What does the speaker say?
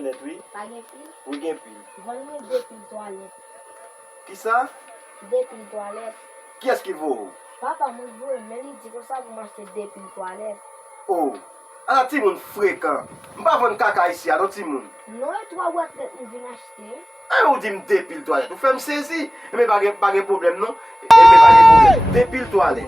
gen let, oui? Pas de pile. Oui, gen pile. Vends-moi deux piles toilettes. Qui ça? Deux piles toilettes. Qui est-ce qui vaut? Papa, mon beau, mais il dit que ça pour m'acheter deux piles toilettes. Oh, ala ti moun fréquent. M'pa vendre caca ici, alors ti moun. Non, et toi, où est-ce que tu viens acheter? Ou di m dépile toilette. Ou fè m saisi. Mais pas de problème, non? Mais pas de problème. Dépile toilette.